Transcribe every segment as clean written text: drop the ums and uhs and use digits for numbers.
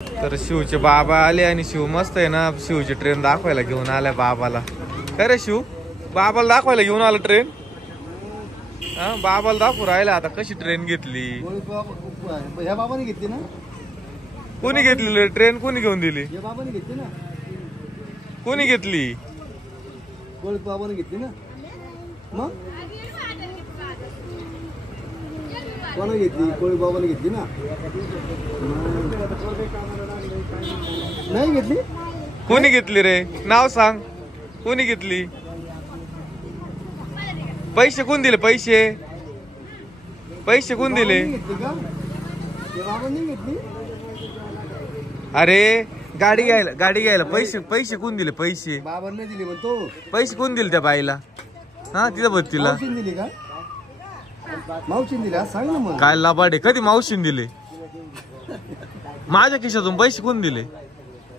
तर शिवचे बाबा आले आणि शिव मस्त आहे ना शिवची ट्रेन दाखवायला घेऊन आल्या बाबाला. काय रे शिव बाबाला दाखवायला घेऊन आला ट्रेन. हा बाबाला दाखवू राहिला आता कशी ट्रेन घेतली. ह्या बाबाने घेतली ना. कोणी घेतली ट्रेन कोणी घेऊन दिली. या बाबाने घेतली ना. कोणी घेतली. गोळी बाबाने घेतली ना. मग कोणी घेतली. गोळी बाबाने घेतली ना. नाही घेतली. कोणी घेतली रे नाव सांग. कोणी घेतली. पैसे कोण दिले. पैसे पैसे कोण दिले. बाबांनी घेतली. अरे गाडी घ्यायला पैसे पैसे कोण दिले. पैसे बाबांनी दिले म्हणतो. पैसे कोण दिले त्या बाईला. हा तिला बघ तिला दिली का. मावशीने दिली सांग ना. मग काय लाबाडे कधी मावशीने दिले. माझ्या खिशातून पैसे कोण दिले.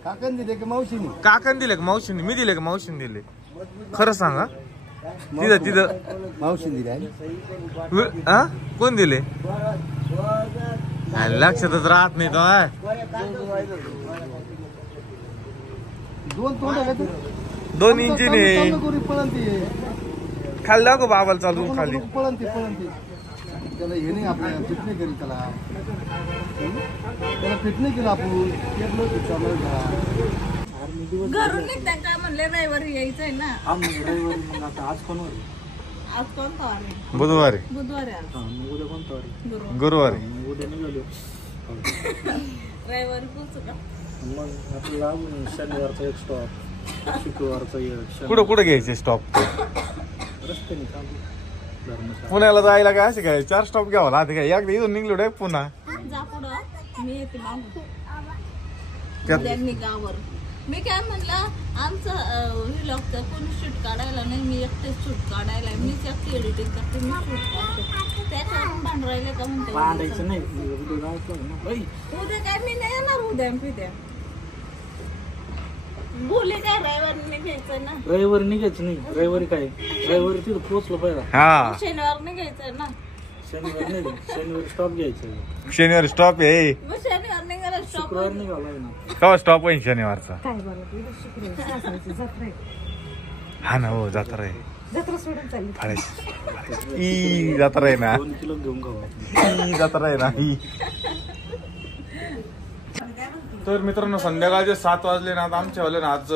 काकाने दिले का मावशीने. काकाने दिले का मावशीने. मी दिले का मावशीने दिले. खरं सांगा. तिथं तिथं मावशीने दिले. हा कोण दिले. लक्षातच राहत नाही तो. दोन इंजिन आहे. खाली दाखव बाबाला चालू खाली. त्याला हे नाही आपल्याला फिट नाही केलं. त्याला फिट नाही केलं आपण. घरून निघता काय म्हणले रविवारी यायचंय ना. मग आता आज कोण वारी. आज कोणता वारी. बुधवारी. बुधवारी आज. उद्या कोणता वारी. गुरुवारी. उद्या निघालो. रविवारी पोहोचू का. मग आपल्याला शनिवारचा एक स्टॉप. शुक्रवारचा एक. कुठं कुठं घ्यायचे स्टॉप. रस्त्याने काम. पुण्याला जायला काय असे काय 4 स्टॉप घ्यावा लागते काय. एकदा इथून निघलो डायरेक्ट पुन्हा. जा पुढं मी येते मागून. गावावर मी काय म्हणलं आमचं व्लॉगचं कोणी शूट काढायला नाही. मी एकटेच शूट काढायला. मीच एकटी एडिटिंग करते. मी शूट काढते. त्याच्यावरून भांड राहिले का म्हणते. उद्या काय मी नाही येणार. उद्या पिद्या बोले काय रविवारी निघायचं ना. रविवारी निघायचं नाही. रविवारी काय रविवारी तिथं पोहोचलो पाहिजे. हा शनिवार निघायचं ना. शनिवारी नाही. शनिवारी स्टॉप घ्यायचं. शनिवारी स्टॉप आहे. मग शनिवार निघायला स्टॉप. शुक्रवार निघाला ना. केव्हा स्टॉप होईल शनिवारचा. काय हा ना हो जत्रा आहे. जत्रा सोडून चालली. ई जत्रा आहे ना. 2 किलो घेऊन खावा. ई जत्रा आहे ना. तर मित्रांनो संध्याकाळचे 7 वाजले ना. आता आमच्या वाले ना आज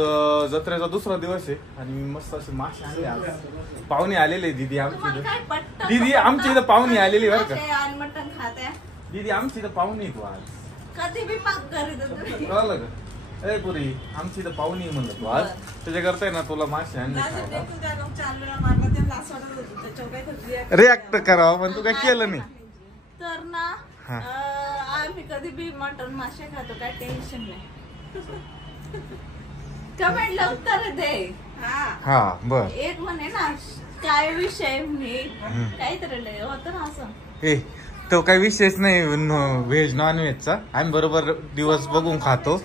जत्रेचा दुसरा दिवस आहे आणि मस्त असे मासे आले. आज पाहुणे आलेले. दीदी आमची इथं पाहुणे आलेली बरं का. मटण खाते. दीदी आमची इथं पाहुणे तू आज कधी बी पाक करीत. कळलं का. ए पुरी आमची इथं पाहुणे म्हणलं तू आज. त्याच्या करताय ना तुला मासे आणले रिॲक्ट करावं पण तू काय केलं नाही. तर ना आम्ही कधी बी मटण मासे खातो. काय टेन्शन नाही. कमेंटला उत्तर दे. हा बर. एक म्हणे ना काय विषय मी काहीतरी होत ना असं. ए तो काही विषयच नाही व्हेज नॉन व्हेजचा. आम्ही बरोबर दिवस बघून खातो.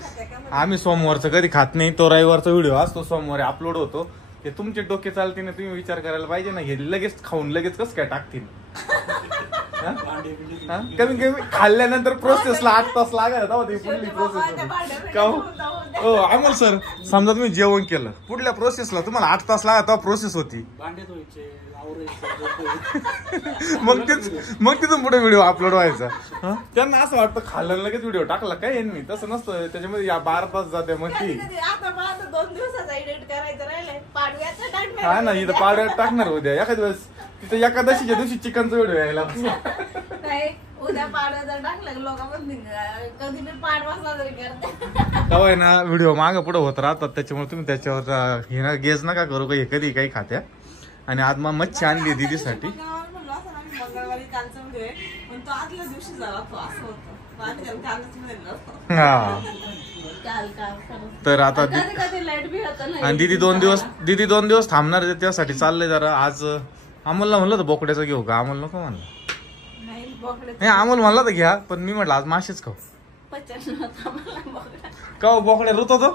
आम्ही सोमवारचं कधी खात नाही. तो रविवारचा व्हिडिओ असतो सोमवारी अपलोड होतो. ते तुमचे डोके चालते ना. तुम्ही विचार करायला पाहिजे ना. हे लगेच खाऊन लगेच कसं काय टाकतील. कमी कमी खाल्ल्यानंतर प्रोसेसला 8 तास लागत पुढली प्रोसेस. हो अमोल सर समजा तुम्ही जेवण केलं पुढल्या प्रोसेसला तुम्हाला 8 तास लागत प्रोसेस होती. मग तिथून पुढे व्हिडिओ अपलोड व्हायचा. त्यांना असं वाटतं खाल्लं लगेच व्हिडिओ टाकला काय यांनी. तसं नसतं. त्याच्यामध्ये 12 तास जाते. मग ती 2 दिवसाचा एडिट करायचं राहिले. हा ना इथं पाडव्यात टाकणार उद्या. एखाद्या वेळेस तिथं एकादशीच्या दिवशी चिकनचा व्हिडिओ यायला. उद्या पाडवा टाकलं लोकांमध्ये कधी बी पाडवा साजरी करते. तेव्हा ना व्हिडिओ मागं पुढे होत राहतात. त्याच्यामुळे तुम्ही त्याच्यावर हे ना गेस नका करू का कधी काही खात्या. आणि आज मग मच्छी आणली दीदीसाठी. मंगळवारी कालचा व्हिडिओ तो आदल्या दिवशी झाला. तो असं होतं. तर आता लाईट बी होतं. आणि दीदी 2 दिवस थांबणार आहे. त्यासाठी चाललंय जरा. आज अमोलला म्हणलं तर बोकड्याचं घेऊ का. अमोल नको म्हणलं. नाही अमोल म्हणला तर घ्या पण मी म्हटलं आज मासेच खाऊ. का बोकड्या ऋत होतो.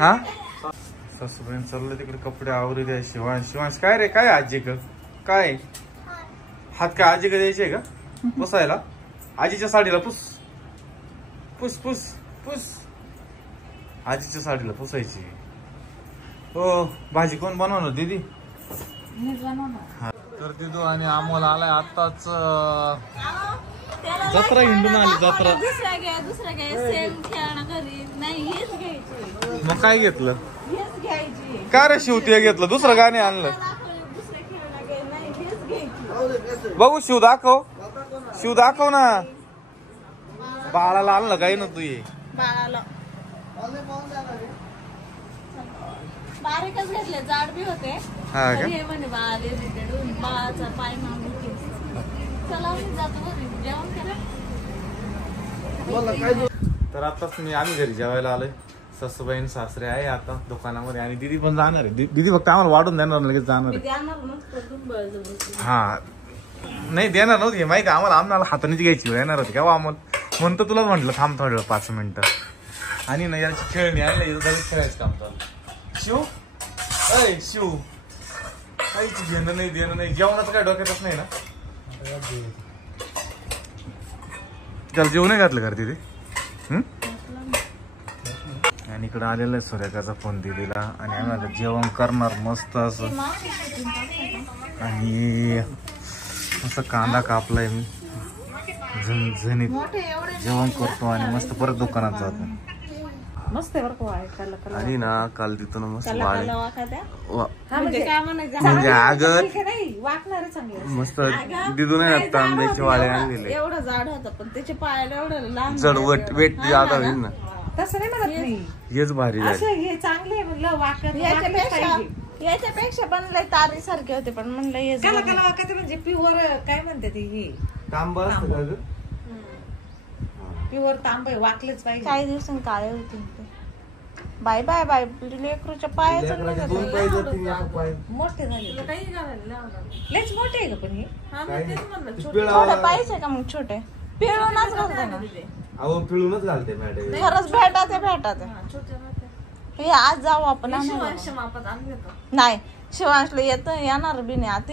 हा सासूबाई चाललंय तिकडे कपडे आवरी द्या. शिवांश काय रे काय आजी का काय हात काय आजी का द्यायचे का बसायला. आजीच्या साडीला पुस पुस पुस पुस. आजीच्या साडीला पुसायची. हो भाजी कोण बनवणार दीदी? तर दिदू आणि अमोल आलाय आताच जत्रा हिंडून आली जत्रा. दुसऱ्या घ्या सेम खेळणं घरी नाही हेच घ्यायची. मग काय घेतलं? हेच घ्यायची. का रे शिव ते घेतलं दुसरं गाणे आणलं? दुसरे खेळणं घ्याय नाही हेच घ्यायची. बघू शिव दाखव. शिव दाखव ना. बाळाला आणलं काही ना तू ये. बाळाला बारीकच घेतले जाड बी होते. हा का? हे म्हणे बाळाचा पाय मागून चला मी जातो घरी जेवण करा. तर आताच आम्ही घरी जेवायला आलोय. सासूबाईन सासरे आहे आता दुकानामध्ये आणि दीदी पण जाणार आहे. दीदी फक्त आम्हाला वाढून देणार लगेच जाणार आहे. हा नाही देणार नव्हती माहिती आम्हाला हातानेच घ्यायची येणार होती का आम्हाला म्हणतो तुला म्हटलं थांब थोडं 5 मिनिटं. आणि ना याची खेळणी आणली खेळायचं काम चालू. शिव अय शिव काहीच घेणं नाही देणं नाही जेवणाचं काय डोक्यातच नाही ना. त्याला जेवण घातलं का तिथे? आणि इकडं आलेलं आहे सूर्यकाचा फोन दिदीला आणि आम्ही आता जेवण करणार मस्त असं. आणि मस्त कांदा कापलाय मी झणझणीत जेवण करतो आणि मस्त परत दुकानात जातो. मस्त आणि ना काल तिथं मस्त वाळे म्हणजे अगं मस्त दिदून तांब्याचे वाळे आणलेले. एवढं जाड होतं पण त्याच्या पायाला एवढं लहान जड वेट जादा होईल ना. तसं नाही म्हणत नाही. हेच भारी झालं. हे चांगले म्हणलं वाकत याच्यापेक्षा पण लय तारी सारखे होते पण म्हणलं हे कला कला वाकत म्हणजे प्युअर काय म्हणते ती हे तांबा असतं का ग? प्युअर तांब वाकलेच पाहिजे. काही दिवसांनी काळे होते. बाय बाय बाय लेकरूच्या पायाचं मोठे झाले लयच मोठे आहे का पण हे छोटे पाहिजे का मग छोटे पिळूनच घालते ना. अहो पिळूनच घालते मॅडम. खरंच भेटाते हे आज जाऊ आपण नाही शिवांशला येणार बी नाही आता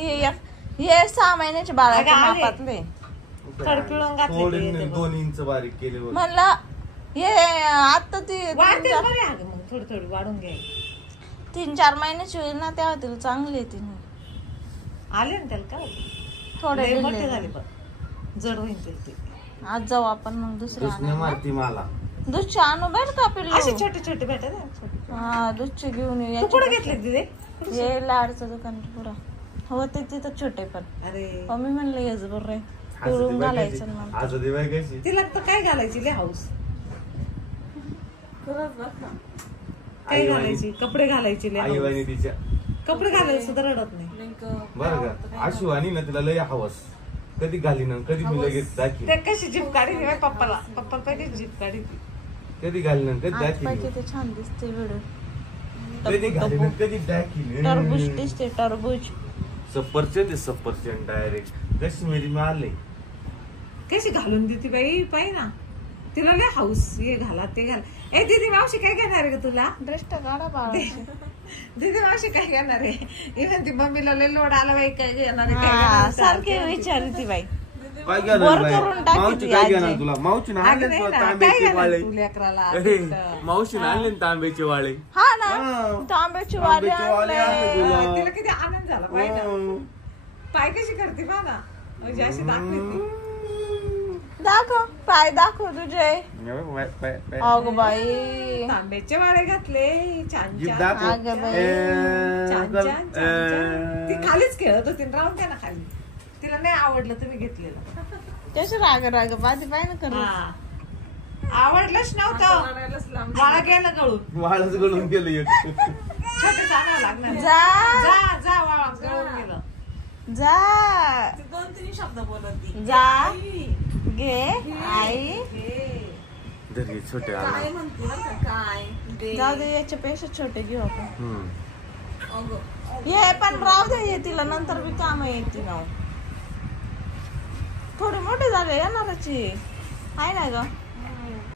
हे 6 महिन्याच्या बाळाच्या मापातले पिळून घातले 2 इंच बारीक केले म्हणलं हे आता ती मग थोडी वाढून घ्याय 3-4 महिन्याची होईल ना तेव्हा तिला चांगली आहे तिने आले ना त्याला का थोडे मोठे झाले पण जड होईल ते. आज जाऊ आपण मग दुसऱ्या मारती मला दूधचे आणू बर का पिल्लू असे छोटे छोटे भेटत. हा दूधचे घेऊन येऊ. कुठे घेतले तिथे? हे लाडचं दुकान पुरा होते तिथं छोटे पण. अरे मम्मी म्हणलं हेच बरं आहे पिळून घालायचं ना. आज दिवाळी कशी तिला तर काय घालायची लय हाऊस. काय घालायची कपडे घालायची लय हाऊस. तिच्या कपडे घालायला सुद्धा रडत नाही बरं का. आशू आणि ना तिला लय हवस कधी घाली ना कधी मी लगेच दाखी. ते कशी जीप काढी पप्पाला पहिले जीप काढी कधी घाली ना कधी दाखी. किती छान दिसते व्हिडिओ. कधी घाली ना कधी दाखी. टरबूज दिसते टरबूज. सफरचंद डायरेक्ट काश्मीरी मारले. कशी घालून देते बाई पाहि ना तिला लय हाऊस. हे घाला ते घाला. ए दीदी मावशी काय घेणार आहे का तुला? ड्रेस काढा बाळा. दीदी मावशी काय घेणार आहे? इव्हन ती मम्मीला लय लोड आला बाई काय घेणार आहे सारखे विचारती बाई. काय घेणार मावशी काय घेणार तुला? मावशीने आणले तांब्याचे वाळे. मावशीने आणले तांब्याचे वाळे. हा ना तांब्याचे वाळे तिला किती आनंद झाला पाहिजे. पाय कशी करते पहा ना म्हणजे अशी दाखवते. दाखव पाय दाखव तुझे. अगं बाई तांब्याचे वाळे घातले छान छान. अगं बाई छान छान छान. ती खालीच खेळत होती राहून द्या ना खाली. तिला नाही आवडलं तुम्ही घेतलेलं. त्याशी राग बाधी पाय ना करू. आवडलंच नव्हतं. वाळा गेलं गळून. वाळच गळून गेलं. छोटे चांगला लागणार. जा जा वाळा गळून गेलं. जा 2-3 शब्द बोलत जा घे आई छोटे जाऊ दे याच्यापेक्षा छोटे घेऊ आपण. हे पण राहू दे हे तिला नंतर बी काम येते ना. थोडे मोठे झाले येणारची आहे ना ग.